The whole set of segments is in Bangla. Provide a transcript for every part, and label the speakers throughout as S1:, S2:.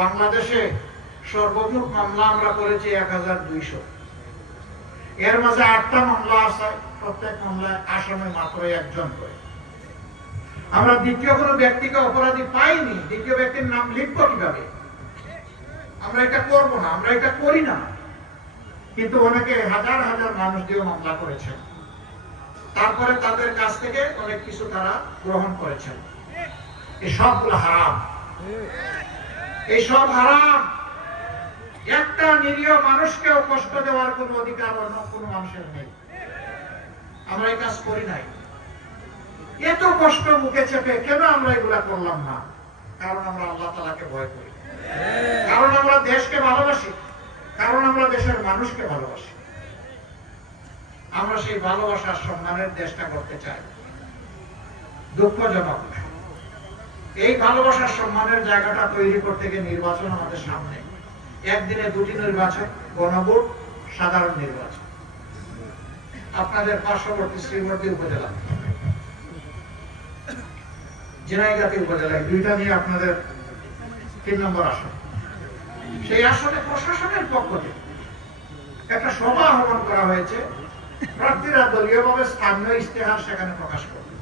S1: বাংলাদেশে সর্বমোট মামলা আমরা করেছি এক হাজার দুইশো। এর মাঝে আটটা মামলা আছে, প্রত্যেক মামলায় আসামে মাত্র একজন করে। আমরা দ্বিতীয় কোনো ব্যক্তিকে অপরাধী পাইনি, দ্বিতীয় ব্যক্তির নাম লিখব কীভাবে? আমরা এটা করব না, আমরা এটা করি না। কিন্তু অনেকে হাজার হাজার মানুষ দিয়ে মামলা করেছেন। তারপরে তাদের কাছ থেকে অনেক কিছু তারা গ্রহণ করেছেন। এই সবগুলো হারাম। এই সব হারাম। একটা নিরীহ মানুষকেও কষ্ট দেওয়ার কোনো অধিকার অন্য কোনো মানুষের নেই। আমরা এই কাজ করি নাই। এত কষ্ট মুখে চেপে কেন আমরা এগুলা করলাম না? কারণ আমরা আল্লাহ তালাকে ভয় করি। কারণ আমরা দেশকে ভালোবাসি। কারণ আমরা দেশের মানুষকে ভালোবাসি। আমরা সেই ভালোবাসার সম্মানের দেশটা করতে চাই। দুঃখজনক এই ভালোবাসার সম্মানের জায়গাটা তৈরি করতে গিয়ে নির্বাচন আমাদের সামনে। একদিনে দুটি নির্বাচন, গণভোট, সাধারণ নির্বাচন। আপনাদের পার্শ্ববর্তী শ্রীমতী উপজেলা। জেনাইগাতি উপজেলায় দুইটা নিয়ে আপনাদের তিন নম্বর আসন। সেই আসনে প্রশাসনের পক্ষ থেকে একটা সভা আহ্বান করা হয়েছে। প্রার্থীরা দলীয়ভাবে স্থানীয় ইশতেহার সেখানে প্রকাশ করবে।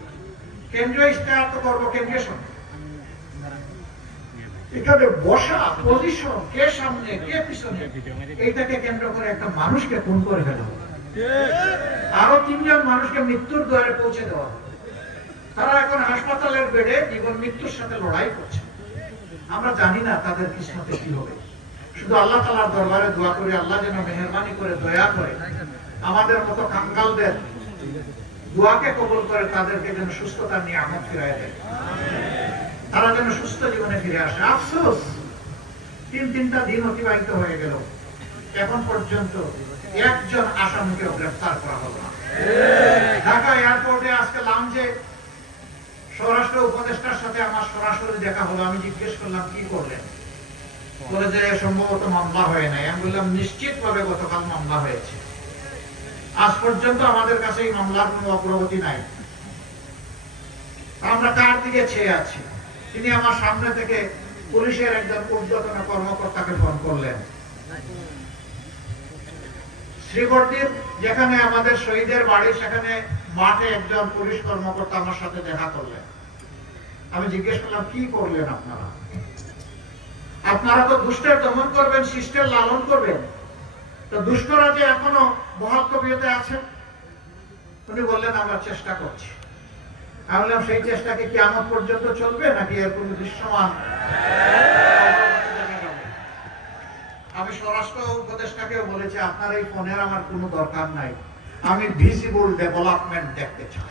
S1: কেন্দ্রীয় ইশতেহার তো করব, কেন্দ্রীয় সঙ্গে এখানে বসা পজিশন কে সামনে, কে পিছনে, এইটাকে কেন্দ্র করে একটা মানুষকে খুন করে ফেলা আরও তিনজন মানুষকে মৃত্যুর দ্বারে পৌঁছে দেওয়া তারা এখন হাসপাতালের বেডে জীবন মৃত্যুর সাথে লড়াই করছে। আমরা জানি না তাদের কিসমতে কি হবে। শুধু আল্লাহ তালার দরবারে দোয়া করি, আল্লাহ যেন মেহরবানি করে, দয়া করে আমাদের মতো কাঙ্গালদের দোয়াকে কবুল করে তাদেরকে যেন সুস্থতার নিয়ে আমদ ফিরাই দেয়। তারা যেন সুস্থ জীবনে ফিরে আসে। আফসোস। তিন তিনটা দিন অতিবাহিত হয়ে গেল। এখন পর্যন্ত একজন আসামিকে গ্রেফতার করা হলো ঢাকা এয়ারপোর্টে আজকে লাউঞ্জে স্বরাষ্ট্র উপদেষ্টার সাথে আমার সরাসরি দেখা হলো। আমি জিজ্ঞেস করলাম, কি করলেন? বলে যে, সম্ভবত মামলা হয় নাই। আমি বললাম নিশ্চিত ভাবে গতকাল মামলা হয়েছে। আজ পর্যন্ত আমাদের কাছে এই মামলার কোনো অগ্রগতি নাই। আমরা কার দিকে চেয়ে আছি? তিনি আমার সামনে থেকে পুলিশের একজন ঊর্ধ্বতন কর্মকর্তাকে ফোন করলেন। শ্রীবর্দীর যেখানে আমাদের শহীদের বাড়ি, সেখানে মাঠে একজন পুলিশ কর্মকর্তা আমার সাথে দেখা করলেন। আমি জিজ্ঞেস করলাম, কি করলেন আপনারা? আপনারা তো দুষ্টের দমন করবেন, শিষ্টের লালন করবেন। তো দুষ্টরা যে এখনও বহাল কবিয়তে আছেন? উনি বললেন, আমরা চেষ্টা করছি। আমি সেই চেষ্টাকে কি আমার পর্যন্ত চলবে নাকি এর কোনো দৃশ্যমান? আমি স্বরাষ্ট্র উপদেষ্টাকেও বলেছি, আপনার এই ফোনের আমার কোনো দরকার নাই। আমি ভিজিবল ডেভেলপমেন্ট দেখতে চাই।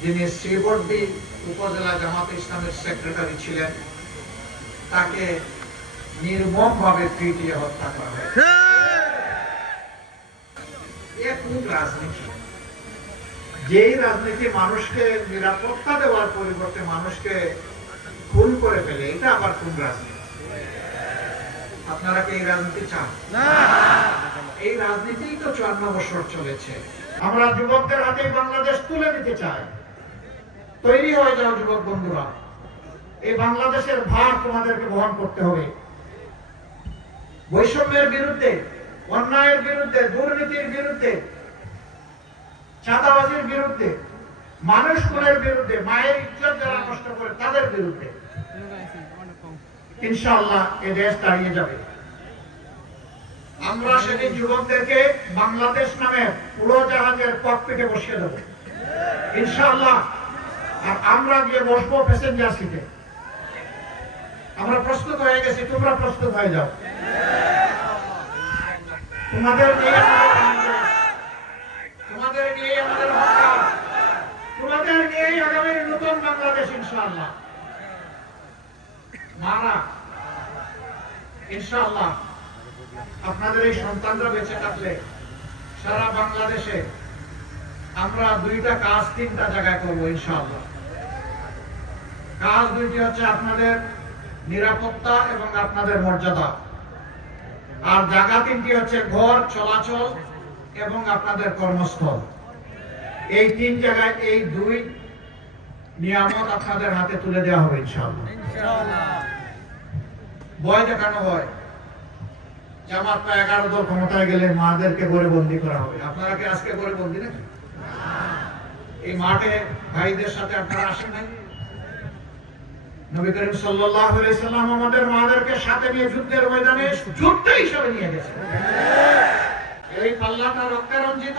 S1: যিনি শ্রীবর্দী উপজেলা জামাত ইসলামের সেক্রেটারি ছিলেন, তাকে নির্মম ভাবে পিটিয়ে হত্যা করা হয়েছে। রাজনীতি যেই রাজনীতি মানুষকে নিরাপত্তা দেওয়ার পরিবর্তে মানুষকে খুন করে ফেলে এটা আবার কোন রাজনীতি? আপনারা কি এই রাজনীতি চান? এই রাজনীতি তো চুয়ান্ন বছর চলেছে। আমরা যুবকদের হাতে বাংলাদেশ তুলে দিতে চাই। তৈরি হয়ে যাও যুবক বন্ধুরা। এই বাংলাদেশের ভার তোমাদেরকে বহন করতে হবে। বৈষম্যের বিরুদ্ধে অন্যায়ের বিরুদ্ধে দুর্নীতির বিরুদ্ধে চাঁদাবাজির বিরুদ্ধে মানুষ খুনের বিরুদ্ধে, মায়ের ইজ্জত যারা নষ্ট করে তাদের বিরুদ্ধে। ইনশাআল্লাহ এ দেশ দাঁড়িয়ে যাবে। আমরা সেদিন যুবকদেরকে বাংলাদেশ নামে উড়োজাহাজের ককপিটে বসিয়ে দেবো। ইনশাআল্লাহ, আর আমরা গিয়ে বসবো প্যাসেঞ্জার সিটে আমরা প্রস্তুত হয়ে গেছি, তোমরা প্রস্তুত হয়ে যাও। তোমাদের নিয়ে আমাদের বাংলাদেশ। তোমাদের নিয়ে আমাদের ভাষা তোমাদের নিয়েই আগামীর নতুন বাংলাদেশ ইনশাআল্লাহ। মারা ইনশাআল্লাহ আপনাদের এই সন্তানরা বেঁচে থাকলে সারা বাংলাদেশে আমরা দুইটা কাজ তিনটা জায়গায় করব ইনশাআল্লাহ। কাজ দুইটি হচ্ছে আপনাদের নিরাপত্তা এবং আপনাদের মর্যাদা। আর জায়গা তিনটি হচ্ছে ঘর, চলাচল এবং আপনাদের কর্মস্থল। এই তিন জায়গায় এই দুই নিয়ামত আপনাদের হাতে তুলে দেওয়া হবে ভয় দেখানো হয়। জামাত পা এগারো দল ক্ষমতায় গেলে মাদেরকে বন্দি করা হবে। আপনারা কি আজকে বন্দি নাকি? এই মাঠে ভাইদের সাথে আপনারা আসেন নাই? নবী করিম সাল্লাল্লাহু আলাইহি সাল্লাম আমাদের মাদেরকে সাথে নিয়ে যুদ্ধের ময়দানে যুদ্ধ হিসেবে নিয়ে গেছে এই পাল্লাটা রক্তে রঞ্জিত।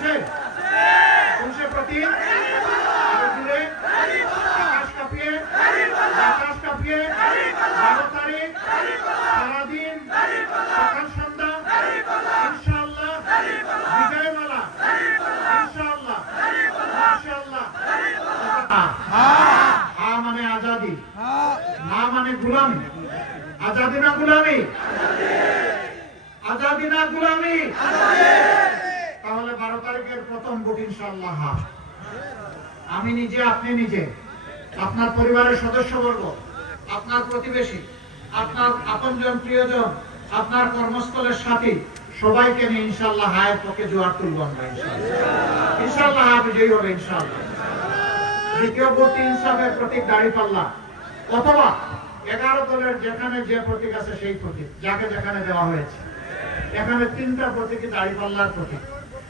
S1: আছে কোনসে প্রতি আকাশ কাঁপিয়ে আকাশ কাঁপিয়ে হা মানে আজাদি, না মানে গুলামি। আজাদি না গুলামি? আজাদি না গুলামি? তাহলে বারো তারিখের প্রথম ভোট ইনশাল্লাহ। আমি নিজে, আপনি নিজে। আপনার পরিবারের সদস্যবর্গ, আপনার প্রতিবেশী, আপনার আপনজন, প্রিয়জন, আপনার কর্মস্থলের সাথী, সবাইকে নিয়ে ইনশাল্লাহ হায়ের পক্ষে জোয়ার তুলব আমরা ইনশাল্লাহ হা বিজয়ী হবে ইনশাল্লাহ দ্বিতীয় ভোটটি ইনসাফের প্রতীক দাড়ি পাল্লা। অথবা এগারো দলের যেখানে যে প্রতীক আছে সেই প্রতীক, যাকে যেখানে দেওয়া হয়েছে। এখানে তিনটা প্রতীকই দাড়ি পাল্লার প্রতীক।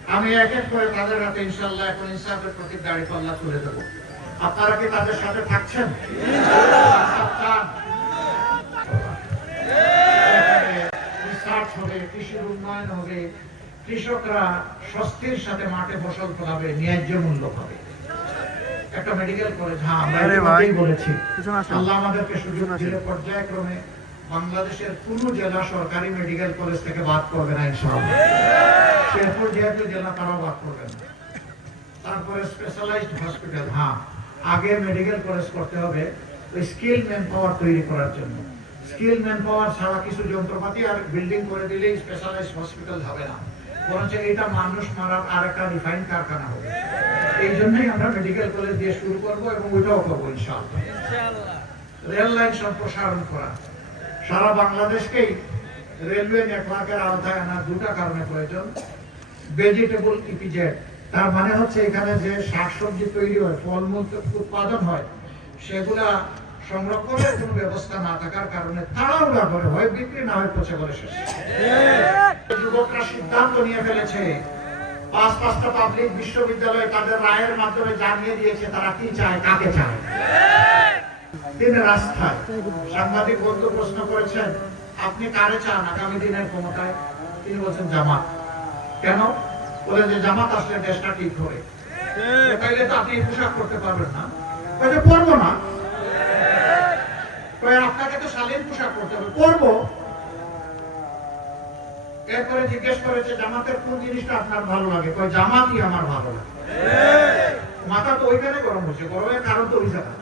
S1: আমি এক এক করে তাদের হাতে ইনশাল্লাহ এখন ইনসাফের প্রতীক দাড়ি পাল্লা তুলে দেবো আপনারা কি তাদের সাথে থাকছেন? রিসার্চ হবে কৃষির উন্নয়ন হবে কৃষকরা স্বস্তির সাথে মাঠে ফসল ফলাবে ন্যায্য মূল্য পাবে। একটা মেডিকেল কলেজ হ্যাঁ আমরা বলেছি। আল্লাহ আমাদেরকে সুযোগ দিলে পর্যায়ক্রমে বাংলাদেশের কোন জেলা সরকারি মেডিকেল কলেজ থেকে বাদ করবে না, ইনশাআল্লাহ। শেরপুর যেহেতু জেলা, তারাও বাদ করবে না। তারপরে স্পেশালাইজড হসপিটাল হ্যাঁ আগে মেডিকেল কলেজ করতে হবে স্কিল ম্যান পাওয়ার তৈরি করার জন্য। স্কিল ম্যান পাওয়ার ছাড়া কিছু যন্ত্রপাতি আর বিল্ডিং করে দিলেই স্পেশালাইজড হসপিটাল হবে না। বরঞ্চ এটা মানুষ মারার আর একটা রিফাইন কারখানা হবে। এই জন্যই আমরা মেডিকেল কলেজ দিয়ে শুরু করব এবং ওইটাও করব, ইনশাআল্লাহ। রেল লাইন সম্প্রসারণ করা। সারা বাংলাদেশকেই রেলওয়ে নেটওয়ার্কের আওতায় আনা দুটা কারণে প্রয়োজন। ভেজিটেবল ইপিজেড তার মানে হচ্ছে এখানে যে শাকসবজি তৈরি হয়, ফলমূল উৎপাদন হয়, সেগুলা সংরক্ষণের কোনো ব্যবস্থা না থাকার কারণে তাড়াহুড়া করে হয়, বিক্রি না হয় পচে বলে শেষ। যুবকরা সিদ্ধান্ত নিয়ে ফেলেছে, পাঁচ পাঁচটা পাবলিক বিশ্ববিদ্যালয় তাদের রায়ের মাধ্যমে জানিয়ে দিয়েছে তারা কি চায়, কাকে চায়। তিনি রাস্তায় সাংবাদিক বন্ধু প্রশ্ন করেছেন, আপনি কারে চান আগামী দিনের ক্ষমতায়? তিনি বলছেন, জামাত। কেন? বলে যে জামাত আসলে দেশটা ঠিক হবে তাইলে তো আপনি পোশাক করতে পারবেন না। বলছে পরবো না। আপনাকে তো শালীন পোশাক করতে হবে। পরবো। এরপরে জিজ্ঞেস করেছে জামাতের কোন জিনিসটা আপনার ভালো লাগে? কয়, জামাতই আমার ভালো লাগে। মাথা তো ওইখানে গরম হচ্ছে। গরমের কারণ তো ওই জায়গা